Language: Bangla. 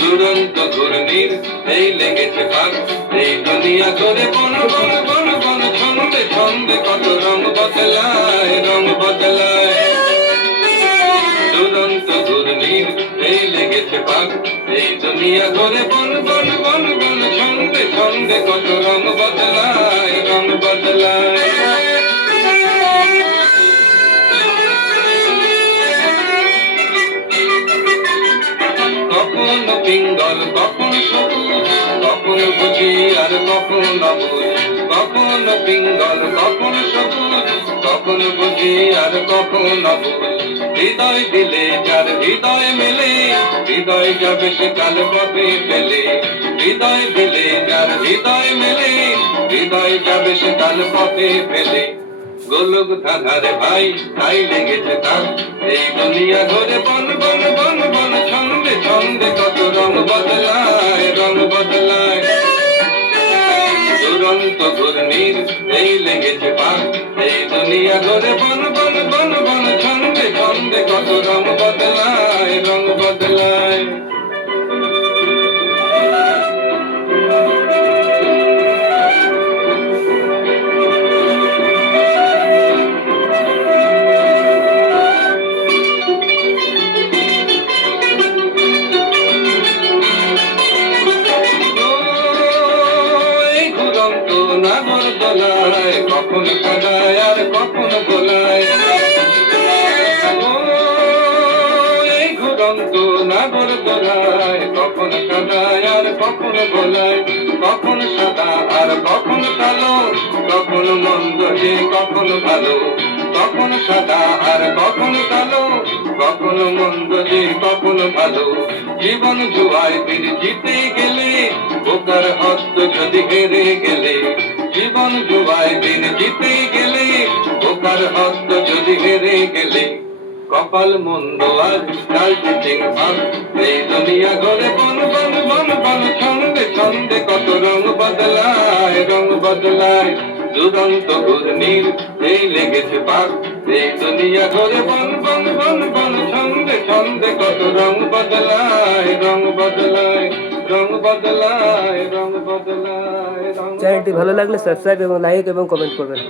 দুরন্ত ঘূর্ণির এই লেগেছে ভাগ, এই দুনিয়া করে বন বন বন বন ছন্দে ছন্দে কত রং বদলায়, রং বদলায়। দুরন্ত ঘূর্ণির এই লেগেছে ভাগ, এই দুনিয়া করে বন বন বন বন ছন্দে ছন্দে কত রং বদলায়, রং বদলায়। কখনো পিঙ্গল কখনো সবুজ, কখনো বুঝি আর কখনো নবুঝ। কখনো পিঙ্গল কখনো সবুজ, কখনো বুঝি আর কখনো নবুঝ। হৃদয় দিলে যার হৃদয় মেলে, হৃদয় যাবে সে কাল পথে ফেলে। হৃদয় দিলে যার হৃদয় মেলে, হৃদয় যাবে সে কাল পথে ফেলে। গোলক ধাঁধার ভাই তাই লেগেছে তার, এই দুনিয়া ঘরে বন বন বন বন ছন্দে ছন্দে কত রং বদলায়, রং বদলায়। দুরন্ত ঘূর্ণির এই লেগেছে পাক, এই দুনিয়া ঘরে বন বন বন বন ছন্দে ছন্দে কত রং বদলায়, রং বদলায়। নাগর দোলায় কখনো কাদায় আর কখনো গোলায়। এই ঘুরন্ত নাগর দোলায় কখনো কাদায় আর কখনো গোলায়। কখনো সাদা আর কখনো কালো, কখনো মন্দ যে কখনো ভালো। কখনো সাদা আর কখনো কালো, কখনো মন্দ যে কখনো ভালো। জীবন জুয়ায় ফির জিতে গেলে, বোকার হস্ত যদি হেরে গেলে। জীবন জুয়ায় দিন জিতে গেলে, বোকার হস্ত যদি হেরে গেলে। কপাল মন্দ আজ কাল চিটিং ভাগ, এই দুনিয়া ঘরে বন বন বন বন ছন্দে ছন্দে কত রং বদলায়, রং বদলায়। দুরন্ত ঘূর্ণির এই লেগেছে পাক, এই দুনিয়া ঘরে বন বন বন বন ছন্দে ছন্দে কত রং বদলায়, রং বদলায়, রং বদলায়, রং বদলায়। চ্যানেলটি ভালো লাগলে সাবস্ক্রাইব এবং লাইক এবং কমেন্ট করবেন।